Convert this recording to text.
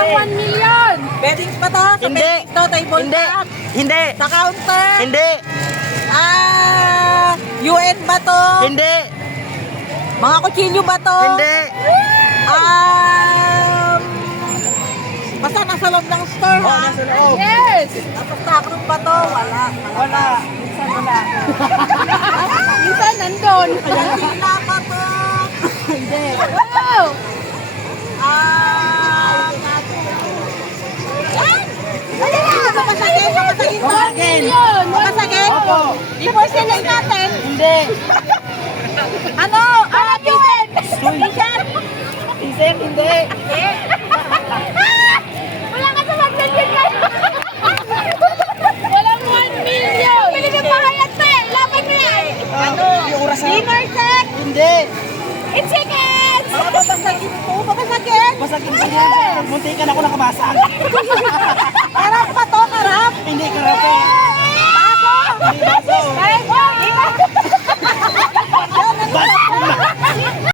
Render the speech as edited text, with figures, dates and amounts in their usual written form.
Walang 1 million. Beddings ba to? Sa Hindi. beddings to, table Hindi. top. Hindi. Sa counter. Hindi. UN ba to? Hindi. Mga kutsilyo ba to? Hindi. Basta nasa loob ng store, ha? Nasa loob. Yes. Stockroom ba to? Wala. Wala. Minsan wala. Minsan nandun. Wala ba to? Hindi. Wow. Papasagin, papasagin to. 1 million. 1 Papasagin? Opo. I-porcelain natin. Hindi. Ano? UN! T-shirt? Isip, hindi. Wala ka sa magdalyan na. Walang 1 million. Pili ka pa hayat pa eh. Laban mo yan. Ano? Yung oras na. Dinner set? Hindi. In seconds. Papasagin po. Papasagin? Basagin sa yan. Muntikan ako nakabasag. Para